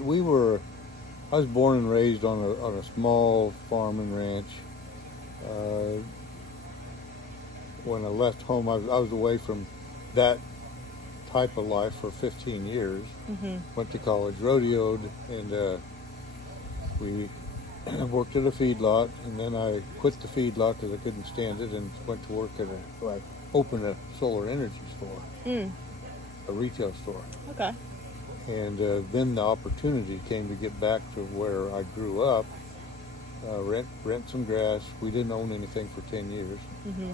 I was born and raised on a small farm and ranch. Uh, when I left home, I was away from that type of life for 15 years. Mm-hmm. Went to college, rodeoed, and we worked at a feedlot. And then I quit the feedlot because I couldn't stand it, and went to work I opened a solar energy store, a retail store. Okay. And then the opportunity came to get back to where I grew up, rent some grass. We didn't own anything for 10 years. Mm-hmm.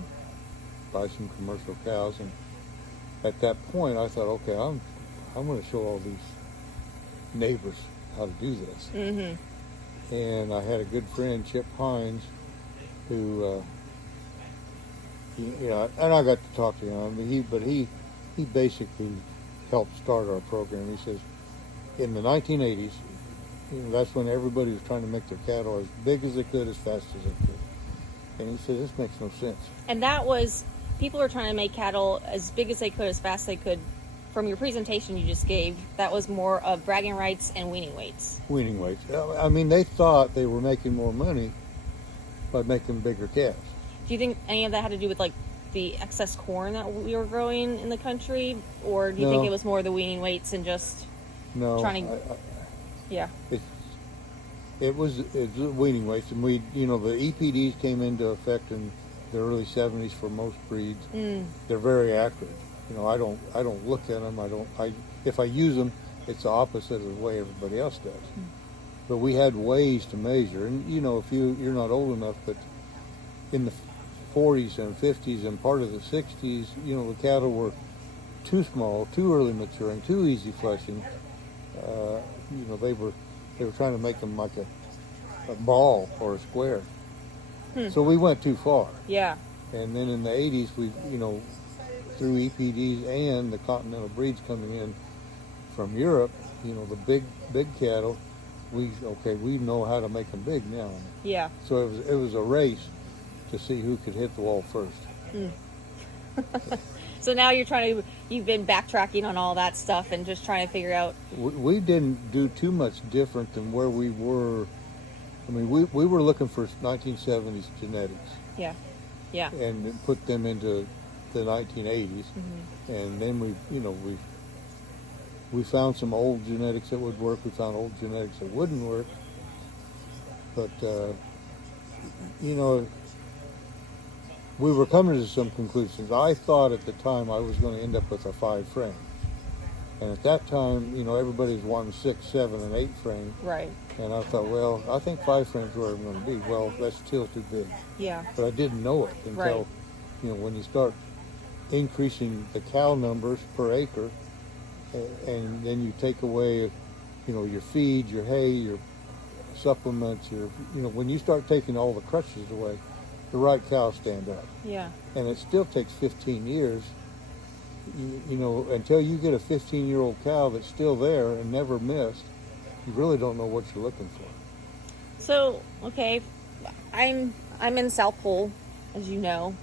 Buy some commercial cows, and at that point I thought, okay, I'm going to show all these neighbors how to do this. Mm-hmm. And I had a good friend, Chip Hines, who, and I got to talk to him. He basically helped start our program. He says, in the 1980s, that's when everybody was trying to make their cattle as big as they could, as fast as they could. And he said, this makes no sense. And that was, people were trying to make cattle as big as they could, as fast as they could. From your presentation you just gave, that was more of bragging rights and weaning weights. Weaning weights. I mean, they thought they were making more money by making bigger calves. Do you think any of that had to do with, like, the excess corn that we were growing in the country? Or do you think it was more the weaning weights and just trying to... Yeah. It was weaning weights, and the EPDs came into effect in the early 70s for most breeds. They're very accurate. I don't look at them. If I use them, it's the opposite of the way everybody else does. But we had ways to measure, and if you're not old enough, but in the 40s and 50s and part of the 60s, the cattle were too small, too early maturing, too easy fleshing. They were trying to make them like a ball or a square. So we went too far. Yeah. And then in the 80s, we, through EPDs and the continental breeds coming in from Europe, the big cattle, we know how to make them big now. Yeah. So it was a race to see who could hit the wall first. So now you've been backtracking on all that stuff and just trying to figure out. We didn't do too much different than where we were. I mean, we were looking for 1970s genetics. Yeah. Yeah. And put them into the 1980s. And then we found some old genetics that would work. We found old genetics that wouldn't work. But, we were coming to some conclusions. I thought at the time I was going to end up with a 5 frame. And at that time, everybody was wanting 6, 7, and 8 frame. Right. And I thought, well, I think 5 frames where I'm going to be. Well, that's still too big. Yeah. But I didn't know it until, when you start increasing the cow numbers per acre, and then you take away, your feed, your hay, your supplements, when you start taking all the crutches away, the right cows stand up. Yeah. And it still takes 15 years, until you get a 15-year-old cow that's still there and never missed, you really don't know what you're looking for. So, okay, I'm in South Pole, as you know.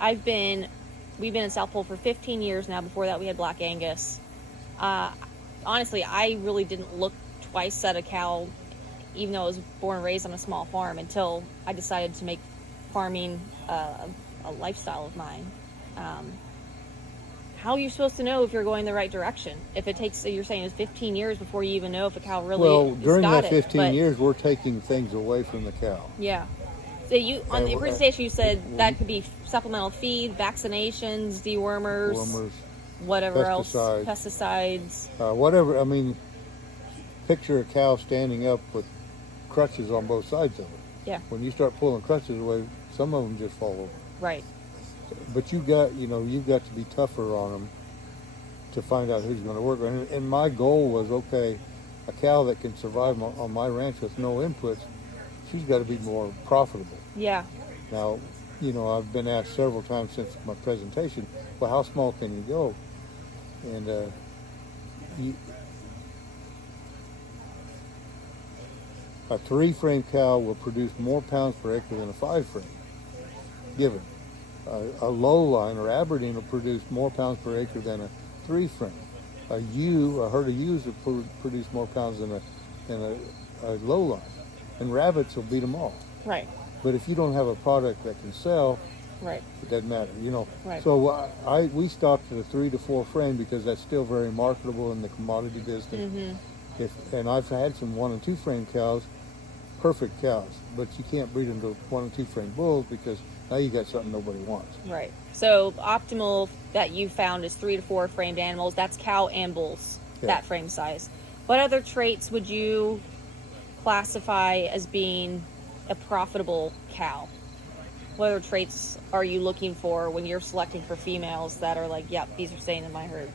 We've been in South Pole for 15 years now. Before that, we had Black Angus. Honestly, I really didn't look twice at a cow, even though I was born and raised on a small farm, until I decided to make farming a lifestyle of mine. How are you supposed to know if you're going the right direction? If it takes, you're saying it's 15 years before you even know if a cow really Well, during got that 15 years, we're taking things away from the cow. Yeah. So on the presentation, you said that could be supplemental feed, vaccinations, dewormers, whatever pesticides. else, pesticides. Whatever. I mean, picture a cow standing up with crutches on both sides of it. Yeah. When you start pulling crutches away, some of them just fall over. Right. But you've got to be tougher on them to find out who's going to work. And my goal was, okay, a cow that can survive on my ranch with no inputs, she's got to be more profitable. Yeah. Now, I've been asked several times since my presentation, well, how small can you go? And a 3-frame cow will produce more pounds per acre than a 5-frame, given. A low line or Aberdeen will produce more pounds per acre than a 3-frame. a herd of ewes will produce more pounds than a low line, and rabbits will beat them all. Right. But if you don't have a product that can sell, Right. it doesn't matter, you know. Right. So we stopped at a 3 to 4 frame because that's still very marketable in the commodity business. Mm-hmm. And I've had some 1 and 2 frame cows, perfect cows, but you can't breed them to 1 and 2 frame bulls because now you got something nobody wants. Right. So optimal that you found is 3 to 4 framed animals. That's cow and bulls, that frame size. What other traits would you classify as being a profitable cow? What other traits are you looking for when you're selecting for females that are like, yep, these are staying in my herd?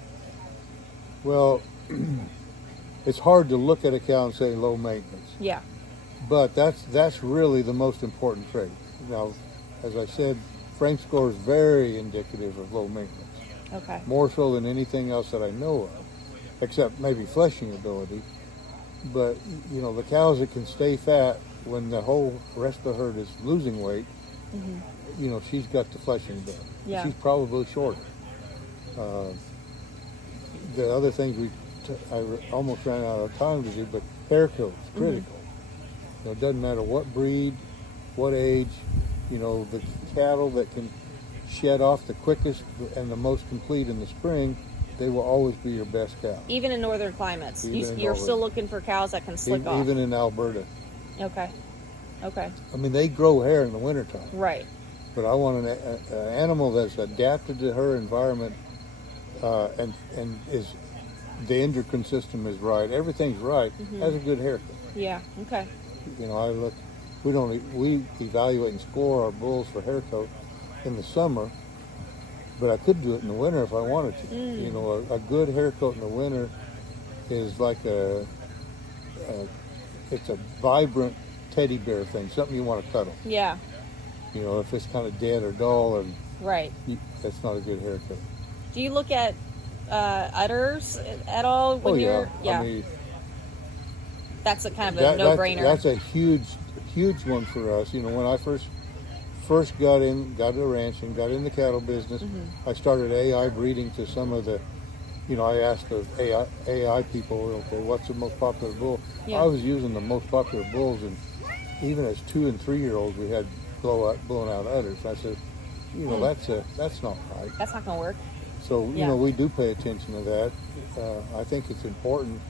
Well, it's hard to look at a cow and say low maintenance. Yeah. But that's really the most important trait. Now, as I said, frame score is very indicative of low maintenance. Okay. More so than anything else that I know of, except maybe fleshing ability. But, you know, the cows that can stay fat when the whole rest of the herd is losing weight, you know, she's got the fleshing ability. Yeah. She's probably shorter. The other things I almost ran out of time to do, but hair coat is critical. You know, it doesn't matter what breed, what age, you know, the cattle that can shed off the quickest and the most complete in the spring, they will always be your best cow. Even in northern climates, Even you're still looking for cows that can slick off. Even in Alberta. Okay. Okay. I mean, they grow hair in the wintertime. Right. But I want an animal that's adapted to her environment and is the endocrine system is right, everything's right, has a good haircut. Yeah. Okay. You know, we evaluate and score our bulls for hair coat in the summer, but I could do it in the winter if I wanted to. You know, a good hair coat in the winter is like it's a vibrant teddy bear thing, something you want to cuddle. Yeah. You know, if it's kind of dead or dull, and right, that's not a good haircut. Do you look at udders at all when you're? Yeah. I mean, that's a kind of a no-brainer. That's a huge one for us. You know, when I first got to the ranch and got in the cattle business, I started AI breeding to some of the, you know, I asked the AI people, okay, what's the most popular bull? Yeah. I was using the most popular bulls, and even as 2 and 3 year olds, we had blown out udders. I said, you know, that's not right. That's not going to work. So, you know, we do pay attention to that. I think it's important.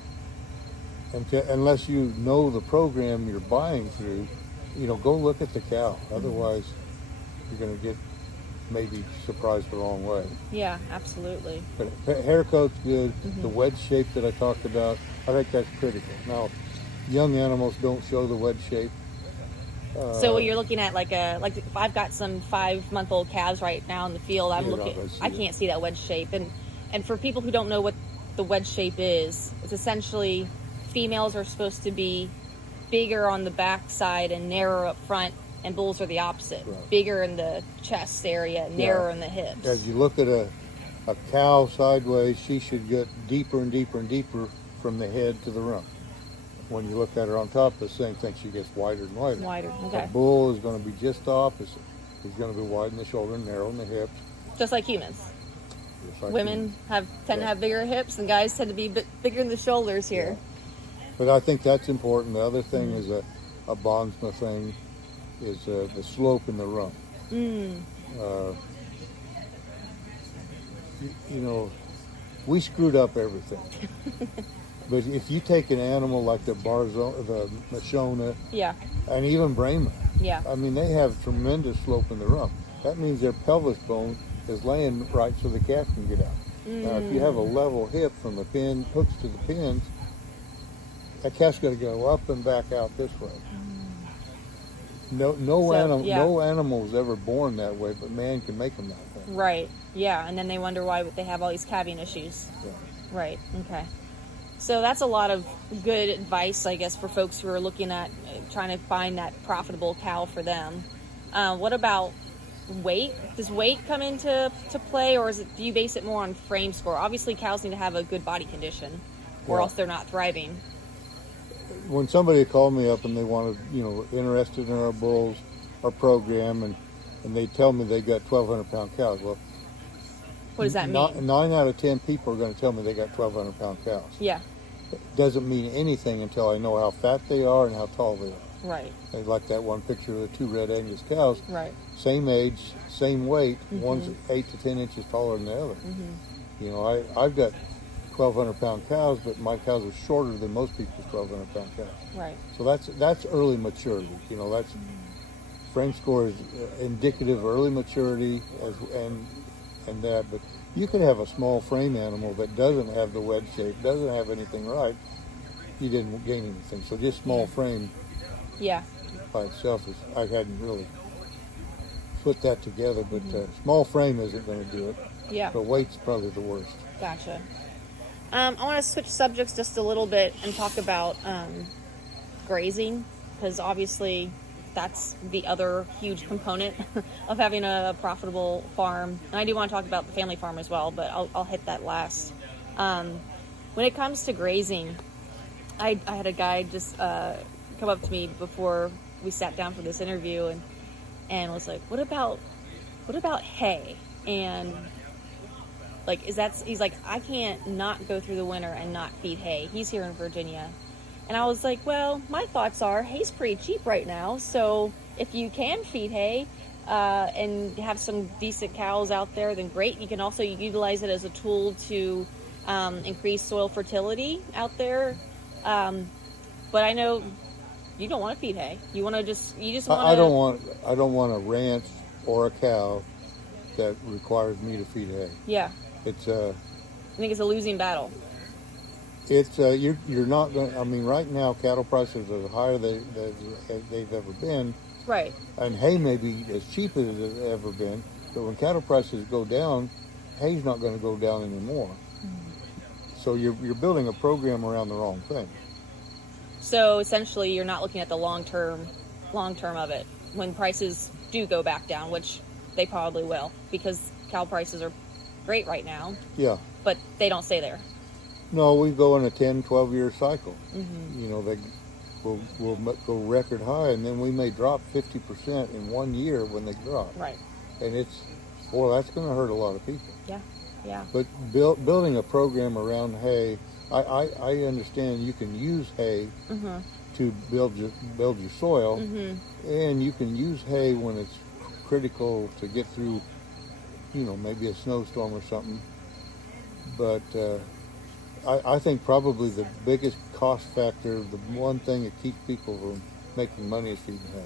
And unless you know the program you're buying through, you know, go look at the cow. Otherwise, you're going to get maybe surprised the wrong way. Yeah, absolutely. But hair coat's good. The wedge shape that I talked about, I think that's critical. Now, young animals don't show the wedge shape. So you're looking at like if I've got some 5-month-old calves right now in the field, I can't see that wedge shape. And for people who don't know what the wedge shape is, it's essentially females are supposed to be bigger on the back side and narrower up front, and bulls are the opposite. Right. Bigger in the chest area, narrower in the hips. As you look at a cow sideways, she should get deeper and deeper and deeper from the head to the rump. When you look at her on top, the same thing, she gets wider and wider. Wider, okay. A bull is going to be just the opposite. He's going to be wide in the shoulder and narrow in the hips. Just like humans. Just like Women tend to have bigger hips, and guys tend to be bigger in the shoulders here. Yeah. But I think that's important. The other thing is a bondsma thing is the slope in the rump. You know, we screwed up everything. But if you take an animal like the Mashona, and even Brahma, I mean, they have tremendous slope in the rump. That means their pelvis bone is laying right so the calf can get out. Now, if you have a level hip from the hooks to the pins, that calf's got to go up and back out this way. No animal was ever born that way, but man can make them that way. Right. Yeah, and then they wonder why they have all these calving issues. Yeah. Right. Okay. So that's a lot of good advice, I guess, for folks who are looking at trying to find that profitable cow for them. What about weight? Does weight come into play, or do you base it more on frame score? Obviously, cows need to have a good body condition, or else they're not thriving. When somebody called me up and they wanted, interested in our bulls, our program, and they tell me they got 1,200-pound cows, well, What does that mean? 9 out of 10 people are going to tell me they got 1,200 pound cows. Yeah. It doesn't mean anything until I know how fat they are and how tall they are. Right. And like that one picture of the 2 red Angus cows. Right. Same age, same weight. Mm-hmm. One's 8 to 10 inches taller than the other. Mm-hmm. You know, I've got 1,200 pound cows, but my cows are shorter than most people's 1,200 pound cows. Right. So that's early maturity. You know, that's frame score is indicative of early maturity and that. But you could have a small frame animal that doesn't have the wedge shape, doesn't have anything right. You didn't gain anything. So just small frame. Yeah. By itself is I hadn't really put that together, but small frame isn't going to do it. Yeah. But weight's probably the worst. Gotcha. I want to switch subjects just a little bit and talk about grazing, because obviously that's the other huge component of having a profitable farm. And I do want to talk about the family farm as well, but I'll hit that last. When it comes to grazing, I had a guy just come up to me before we sat down for this interview and was like, what about hay? And like, he's like, I can't not go through the winter and not feed hay. He's here in Virginia. And I was like, well, my thoughts are hay's pretty cheap right now. So if you can feed hay and have some decent cows out there, then great. You can also utilize it as a tool to increase soil fertility out there. But I know you don't want to feed hay. You just want to. I don't want a ranch or a cow that requires me to feed hay. Yeah. It's I think it's a losing battle. It's you're not going. I mean, right now cattle prices are higher than they've ever been. Right. And hay may be as cheap as it's ever been, but when cattle prices go down, hay's not going to go down anymore. Mm-hmm. So you're building a program around the wrong thing. So essentially, you're not looking at the long term of it. When prices do go back down, which they probably will, because cow prices are great right now. Yeah. But they don't stay there. No, we go in a 10, 12-year cycle. Mm-hmm. You know, they will go record high, and then we may drop 50% in 1 year when they drop. Right. And that's going to hurt a lot of people. Yeah, yeah. But building a program around hay, I understand you can use hay mm-hmm. to build your soil, mm-hmm. and you can use hay when it's critical to get through, you know, maybe a snowstorm or something. But I think probably the biggest cost factor, the one thing that keeps people from making money is feeding hay.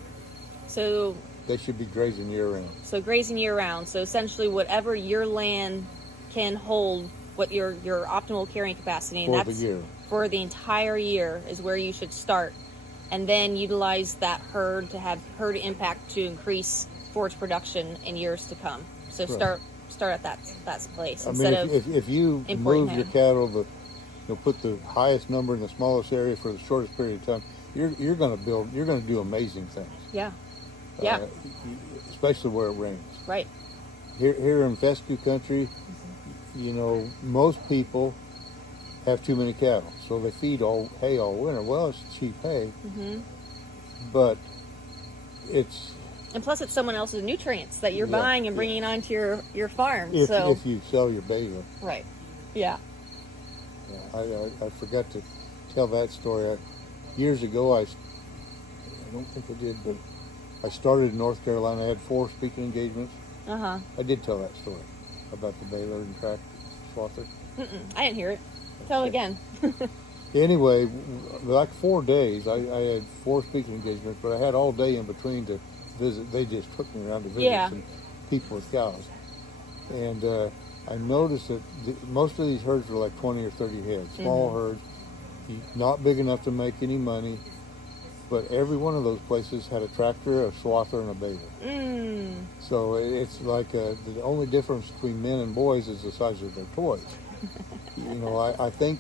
So they should be grazing year-round. So grazing year-round. So essentially whatever your land can hold, what your optimal carrying capacity, and that's for the entire year is where you should start. And then utilize that herd to have herd impact to increase forage production in years to come. So right. Start at that place instead of if you move your cattle put the highest number in the smallest area for the shortest period of time, you're going to do amazing things. Yeah. Yeah. Especially where it rains. Right. Here in fescue country, mm-hmm. you know, most people have too many cattle, so they feed hay all winter. Well, it's cheap hay, mm-hmm. but and plus it's someone else's nutrients that you're buying and bringing onto your farm. If you sell your beta. Right. Yeah. I forgot to tell that story. Years ago, I don't think I did, but I started in North Carolina. I had 4 speaking engagements. Uh-huh. I did tell that story about the baler and track swather. I didn't hear it. Tell it again. Anyway, like 4 days, I had 4 speaking engagements, but I had all day in between to visit. They just took me around to visit some people with cows. And I noticed that most of these herds were like 20 or 30 heads, small mm-hmm. herds, not big enough to make any money, but every one of those places had a tractor, a swather, and a baler. Mm. So it's like the only difference between men and boys is the size of their toys. You know, I think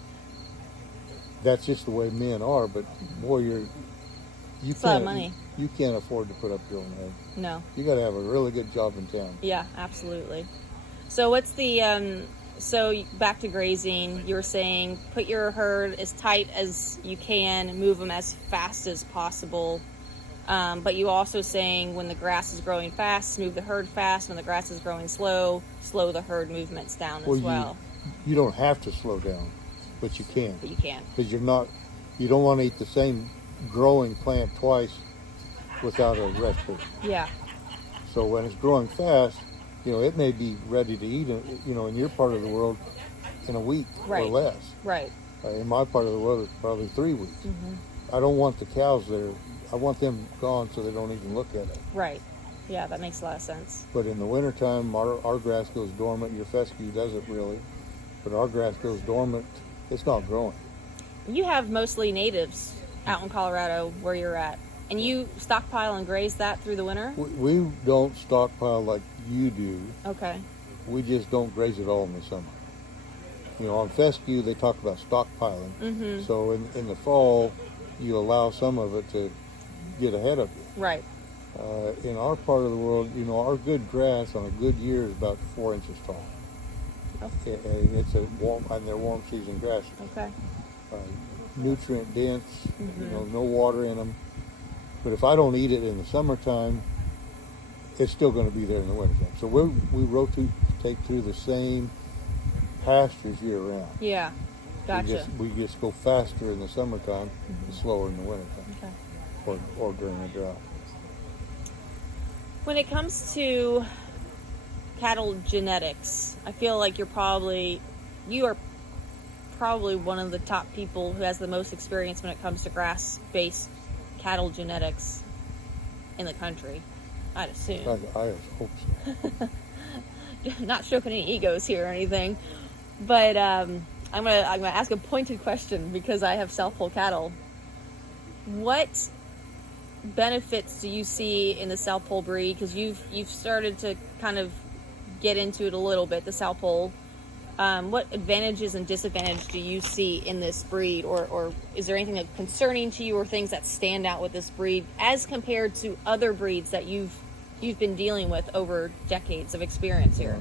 that's just the way men are, but boy, you can't afford to put up your own hay. No. You got to have a really good job in town. Yeah, absolutely. So what's the so back to grazing, you were saying put your herd as tight as you can, move them as fast as possible. But you also saying when the grass is growing fast, move the herd fast. When the grass is growing slow, slow the herd movements down as well. You don't have to slow down, but you can. But you can. Because you don't want to eat the same growing plant twice without a rest period. Yeah. So when it's growing fast, it may be ready to eat, in your part of the world in a week or less. Right. In my part of the world, it's probably 3 weeks. Mm-hmm. I don't want the cows there. I want them gone so they don't even look at it. Right. Yeah, that makes a lot of sense. But in the wintertime, our grass goes dormant. Your fescue doesn't really. But our grass goes dormant. It's not growing. You have mostly natives out in Colorado where you're at. And you stockpile and graze that through the winter? We don't stockpile like you do. Okay. We just don't graze it all in the summer. On fescue, they talk about stockpiling. Mm-hmm. So in the fall, you allow some of it to get ahead of you. Right. In our part of the world, our good grass on a good year is about 4 inches tall. Oh. It's and they're warm season grasses. Okay. Nutrient dense, no water in them. But if I don't eat it in the summertime, it's still going to be there in the wintertime. So we rotate through the same pastures year round. Yeah. Gotcha. We just go faster in the summertime and slower in the wintertime. Okay. Or during the drought. When it comes to cattle genetics, I feel like you are probably one of the top people who has the most experience when it comes to grass-based cattle genetics in the country, I'd assume. I hope so. Not stroking any egos here or anything, but I'm gonna ask a pointed question because I have South Pole cattle. What benefits do you see in the South Pole breed? Because you've started to kind of get into it a little bit, the South Pole. What advantages and disadvantages do you see in this breed, or is there anything that's concerning to you, or things that stand out with this breed as compared to other breeds that you've been dealing with over decades of experience here?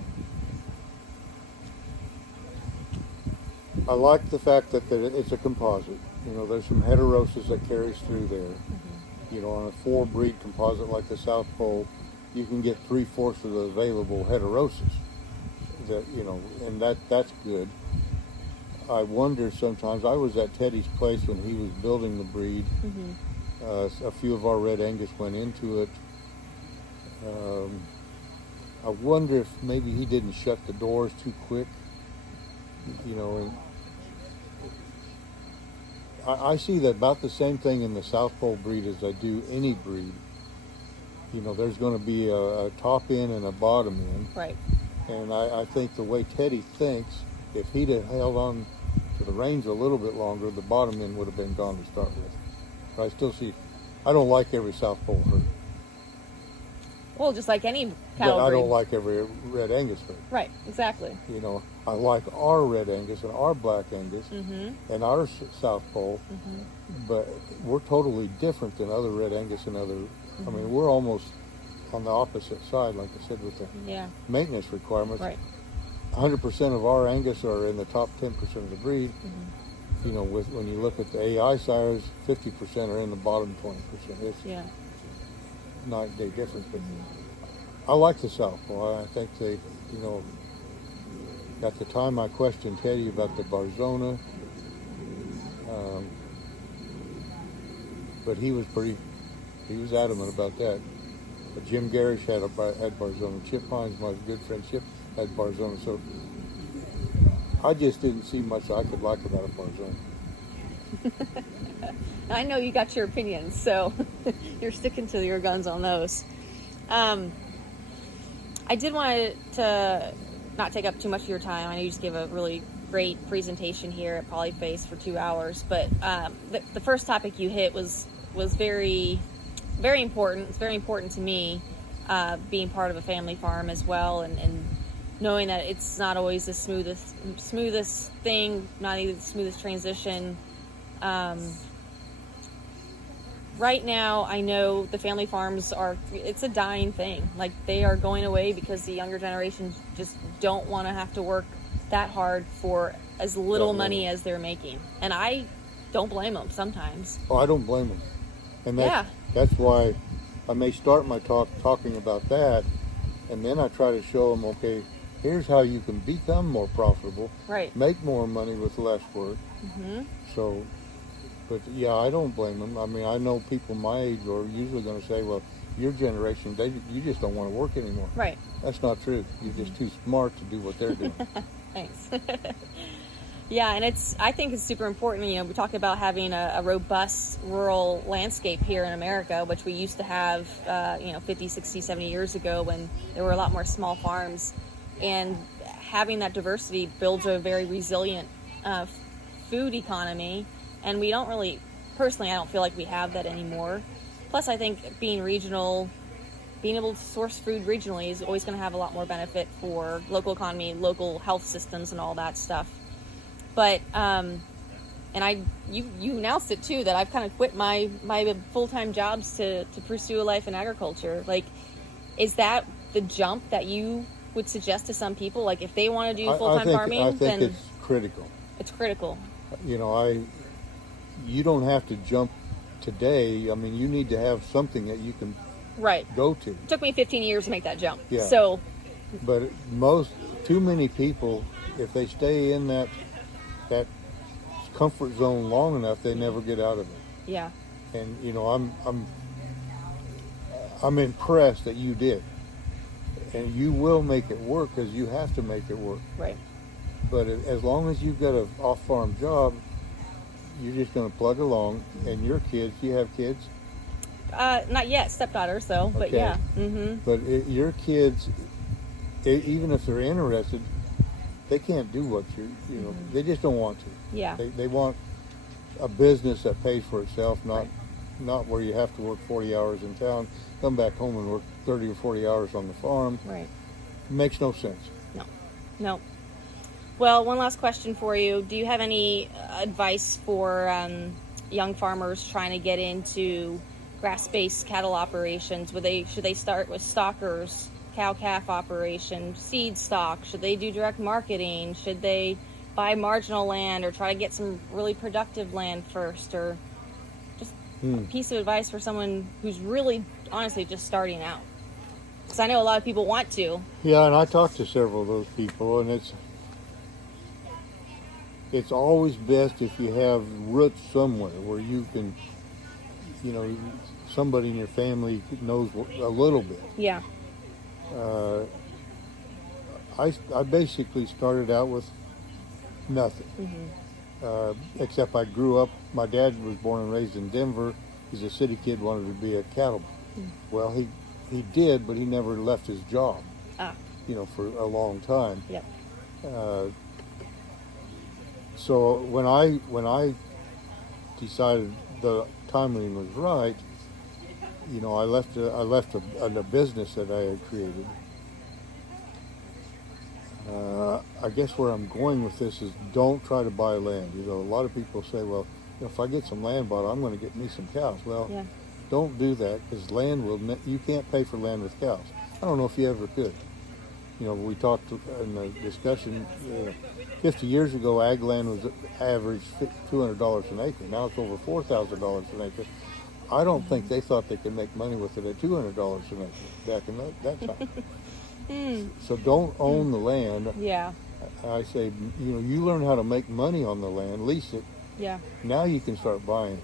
I like the fact that it's a composite. There's some heterosis that carries through there. Mm-hmm. On a 4-breed composite like the South Pole, you can get 3/4 of the available heterosis. And that's good. I wonder sometimes. I was at Teddy's place when he was building the breed. Mm-hmm. A few of our Red Angus went into it. I wonder if maybe he didn't shut the doors too quick. And I see that about the same thing in the South Pole breed as I do any breed. There's going to be a top end and a bottom end. Right. And I think the way Teddy thinks, if he'd have held on to the reins a little bit longer, the bottom end would have been gone to start with. But I don't like every South Pole herd. Well, just like any cattle But I breed. don't like every Red Angus herd. Right, exactly. I like our Red Angus and our Black Angus Mm-hmm. and our South Pole, Mm-hmm. but we're totally different than other Red Angus and other. Mm-hmm. I mean, we're almost on the opposite side, like I said, with the maintenance requirements. Right. 100% of our Angus are in the top 10% of the breed. Mm-hmm. When you look at the AI sires, 50% are in the bottom 20%. It's night and day difference, but I like the South Pole. I think they, at the time I questioned Teddy about the Barzona, but he was adamant about that. But Jim Garish had Barzona. Chip Hines, my good friend Chip, had Barzona. So I just didn't see much I could like about a Barzona. I know you got your opinions, so you're sticking to your guns on those. I did want to not take up too much of your time. I know you just gave a really great presentation here at Polyface for 2 hours, but the first topic you hit was very, very important. It's very important to me, being part of a family farm as well, and knowing that it's not always the smoothest thing, not even the smoothest transition. Right now, I know the family farms it's a dying thing. Like, they are going away because the younger generations just don't want to have to work that hard for as little money as they're making. And I don't blame them sometimes. Oh, I don't blame them. And Yeah. that's why I may start my talk talking about that, and then I try to show them, okay, here's how you can become more profitable, Right. make more money with less work. Mm-hmm. So, but yeah, I don't blame them. I mean, I know people my age are usually going to say, well, your generation, you just don't want to work anymore. Right. That's not true. You're just too smart to do what they're doing. Thanks. Yeah, and I think it's super important. You know, we talk about having a robust rural landscape here in America, which we used to have, 50, 60, 70 years ago when there were a lot more small farms. And having that diversity builds a very resilient food economy. And we don't really, personally, I don't feel like we have that anymore. Plus, I think being regional, being able to source food regionally is always going to have a lot more benefit for local economy, local health systems, and all that stuff. But and you announced it too, that I've kind of quit my full-time jobs to pursue a life in agriculture. Like, is that the jump that you would suggest to some people? Like, if they want to do full-time farming, I think then it's critical. it's critical. You know, you don't have to jump today. I mean, you need to have something that you can Right. go to. It took me 15 years to make that jump. Yeah. So, But too many people, if they stay in that comfort zone long enough, they never get out of it. yeah. And you know, I'm impressed that you did, and you will make it work because you have to make it work. Right. But as long as you've got an off-farm job, you're just going to plug along. And your kids, you have kids? Not yet, stepdaughter. So, but Okay. yeah. Mm-hmm. But your kids, even if they're interested, they can't do what they just don't want to. Yeah. They want a business that pays for itself, not Right. not where you have to work 40 hours in town, come back home and work 30 or 40 hours on the farm. Right. It makes no sense. No. Well, one last question for you. Do you have any advice for young farmers trying to get into grass-based cattle operations? Should they start with stockers, cow-calf operation, seed stock? Should they do direct marketing? Should they buy marginal land or try to get some really productive land first? Or just a piece of advice for someone who's really, honestly, just starting out? Because I know a lot of people want to. Yeah, and I talked to several of those people, and it's always best if you have roots somewhere where you can, somebody in your family knows a little bit. Yeah. I basically started out with nothing, except I grew up. My dad was born and raised in Denver. He's a city kid, wanted to be a cattleman. Well, he did, but he never left his job. For a long time. Yep. So when I decided the timing was right, I left a business that I had created. I guess where I'm going with this is don't try to buy land. A lot of people say, well, if I get some land bought, I'm going to get me some cows. Well, Yeah. don't do that because you can't pay for land with cows. I don't know if you ever could. We talked in the discussion, 50 years ago, ag land was average $200 an acre. Now it's over $4,000 an acre. I don't think they thought they could make money with it at $200 an acre back in that time. So don't own the land. Yeah. I say, you learn how to make money on the land, lease it. Yeah. Now you can start buying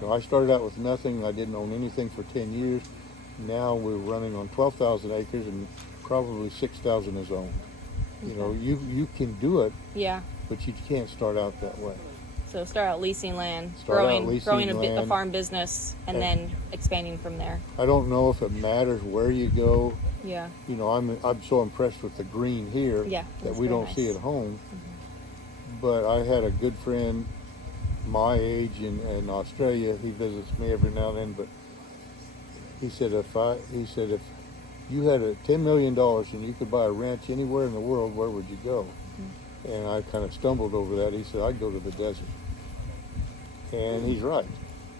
it. I started out with nothing. I didn't own anything for 10 years. Now we're running on 12,000 acres and probably 6,000 is owned. You can do it, Yeah. but you can't start out that way. So start out leasing land, Start growing a land. farm business, and then expanding from there. I don't know if it matters where you go. Yeah. I'm so impressed with the green here Yeah, that that's we very don't nice. see at home. But I had a good friend my age in Australia. He visits me every now and then. But he said if you had $10 million and you could buy a ranch anywhere in the world, where would you go? And I kind of stumbled over that. He said I'd go to the desert. And he's right.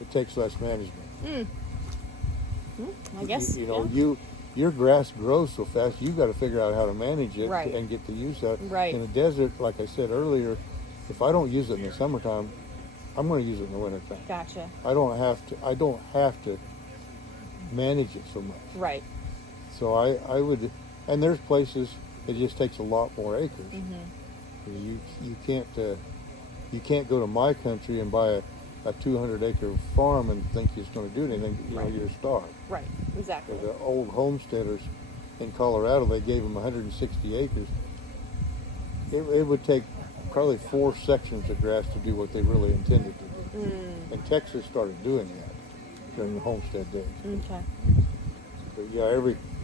It takes less management. I guess. Your grass grows so fast, you've got to figure out how to manage it Right. and get the use out. Right. In the desert, like I said earlier, if I don't use it in the summertime, I'm going to use it in the wintertime. Gotcha. I don't have to manage it so much. Right. So I would, and there's places it just takes a lot more acres. Mm-hmm. You can't go to my country and buy a 200 acre farm and think it's going to do anything. Right. You're starved. Right. Exactly. The old homesteaders in Colorado, they gave them 160 acres. It would take probably 4 sections of grass to do what they really intended to do. And Texas started doing that during the homestead days. Okay. But yeah,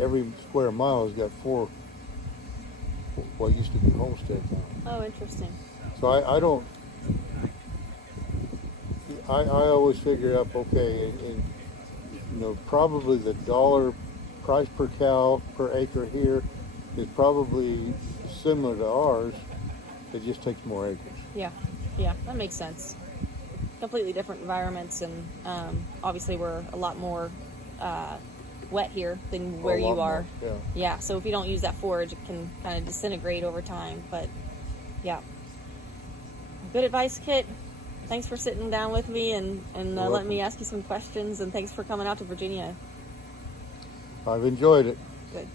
every square mile has got 4 what used to be homesteads now. Oh, interesting. So I don't. I always figure up, okay, and probably the dollar price per cow per acre here is probably similar to ours. It just takes more acres. Yeah, that makes sense. Completely different environments, and obviously we're a lot more wet here than where you are. More, yeah. So if you don't use that forage, it can kind of disintegrate over time. But yeah, good advice, Kit. Thanks for sitting down with me and letting me ask you some questions, and thanks for coming out to Virginia. I've enjoyed it. Good.